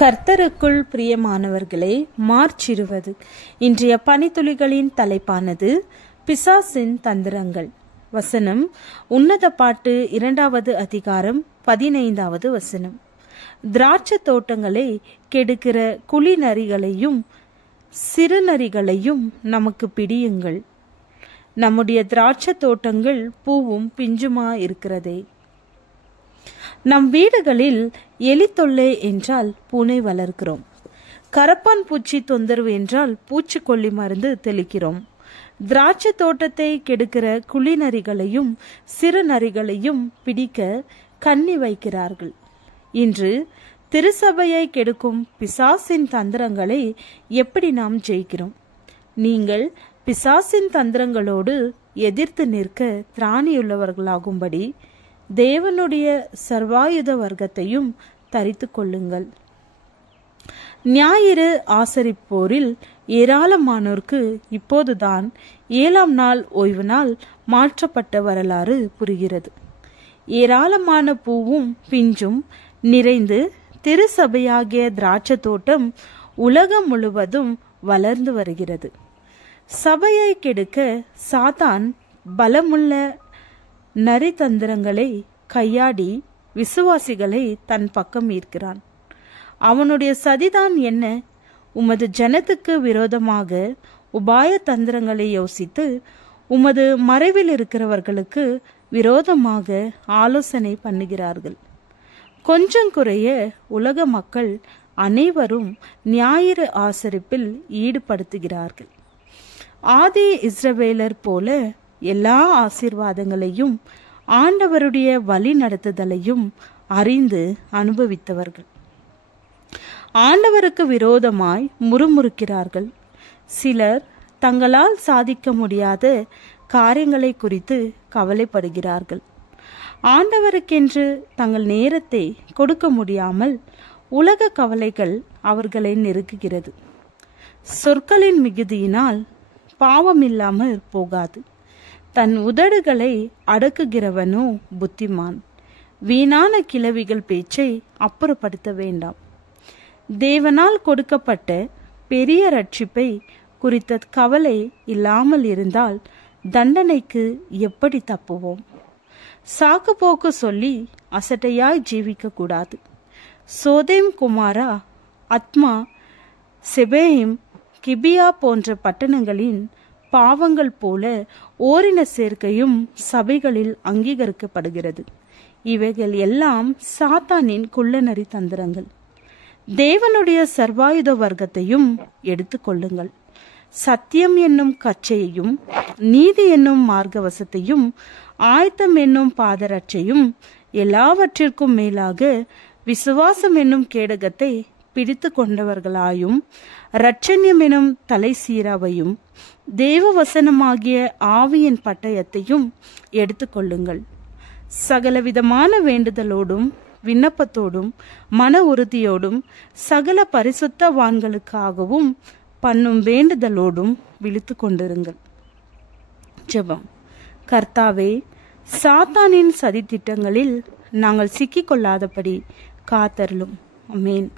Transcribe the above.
கர்த்தருக்குள் பிரியமானவர்களே, மார்ச் 20 இன்றைய பனித்துளிகளின் தலைப்பானது பிசாசின் தந்திரங்கள். வசனம் உன்னத பாட்டு 2வது அதிகாரம் 15வது வசனம். திராட்சை தோட்டங்களை கெடுக்கிற குழிநரிகளையும் சிறுநரிகளையும் நமக்கு பிடியுங்கள். நம்முடைய திராட்சை தோட்டங்கள் பூவும் பிஞ்சுமா இருக்கிறதே. நம் வீடுகளில் எலி தொல்லை என்றால் பூனை வளர்க்கிறோம். கரப்பான் பூச்சி தொந்தரவு என்றால் பூச்சிக்கொல்லி மருந்து தெளிக்கிறோம். திராட்சை தோட்டத்தை கெடுக்கிற குழிநரிகளையும் சிறுநரிகளையும் பிடிக்க கண்ணி வைக்கிறார்கள். இன்று திருச்சபையை கெடுக்கும் பிசாசின் தந்திரங்களை எப்படி நாம் ஜெயிக்கிறோம்? நீங்கள் பிசாசின் தந்திரங்களோடு எதிர்த்து நிற்க திராணியுள்ளவர்களாகும்படி தேவனுடைய சர்வாயுத வர்க்கத்தையும் தரித்து கொள்ளுங்கள். ஞாயிறு ஆசரிப்போரில் ஏராளமானோருக்கு இப்போதுதான் 7ஆம் நாள் ஓய்வு நாள் மாற்றப்பட்ட வரலாறு புரிகிறது. ஏராளமான பூவும் பிஞ்சும் நிறைந்து திருச்சபையாகிய திராட்சை தோட்டம் உலகம் முழுவதும் வளர்ந்து வருகிறது. சபையை கெடுக்க சாத்தான் பலமுள்ள நரிதந்திரங்களை கையாடி விசுவாசிகளை தன் பக்கம் ஈர்க்கிறான். அவனுடைய சதிதான் என்ன? உமது ஜனத்துக்கு விரோதமாக உபாய தந்திரங்களை யோசித்து உமது மறைவில் இருக்கிறவர்களுக்கு விரோதமாக ஆலோசனை பண்ணுகிறார்கள். கொஞ்சம் குறைய உலக மக்கள் அனைவரும் ஞாயிறு ஆசரிப்பில் ஈடுபடுத்துகிறார்கள். ஆதி இஸ்ரவேலர் போல எல்லா ஆசீர்வாதங்களையும் ஆண்டவருடைய வழி நடத்துதலையும் அறிந்து அனுபவித்தவர்கள் ஆண்டவருக்கு விரோதமாய் முறுமுறுக்கிறார்கள். சிலர் தங்களால் சாதிக்க முடியாத காரியங்களை குறித்து கவலைப்படுகிறார்கள். ஆண்டவருக்கென்று தங்கள் நேரத்தை கொடுக்க முடியாமல் உலக கவலைகள் அவர்களை நெருக்குகிறது. சொற்களின் மிகுதியினால் பாவம் இல்லாமல் போகாது. தன் உதடுகளை அடக்குகிறவனோ புத்திமான். வீணான கிளவிகள் பேச்சை அப்புறப்படுத்த வேண்டாம். தேவனால் கொடுக்கப்பட்ட பெரிய ரட்சிப்பை குறித்த கவலை இல்லாமல் இருந்தால் தண்டனைக்கு எப்படி தப்புவோம்? சாக்கு போக்கு சொல்லி அசட்டையாய் ஜீவிக்க கூடாது. சோதேம் குமாரா, அத்மா, செபேயிம், கிபியா போன்ற பட்டணங்களின் பாவங்கள் போல ஓரின சேர்க்கையும் சபைகளில் அங்கீகரிக்கப்படுகிறது. இவைகள் எல்லாம் சாத்தானின் குள்ளநரி தந்திரங்கள். தேவனுடைய சர்வாயுத வர்க்கத்தையும் எடுத்து கொள்ளுங்கள். சத்தியம் என்னும் கச்சையையும் நீதி என்னும் மார்க்கவசத்தையும் ஆயத்தம் என்னும் பாதரட்சையும் எல்லாவற்றிற்கும் மேலாக விசுவாசம் என்னும் கேடகத்தை பிடித்து கொண்டவர்களாயும் இரட்சண்யம் எனும் தலை சீராவையும் தேவ வசனமாகிய ஆவியின் பட்டயத்தையும் எடுத்து கொள்ளுங்கள். சகலவிதமான வேண்டுதலோடும் விண்ணப்பத்தோடும் மன உறுதியோடும் சகல பரிசுத்தவான்களுக்காகவும் பண்ணும் வேண்டுதலோடும் விழித்து கொண்டிருங்கள். ஜெபம். கர்த்தாவே, சாத்தானின் சதித்திட்டங்களில் நாங்கள் சிக்கிக்கொள்ளாதபடி காத்தருளும். ஆமென்.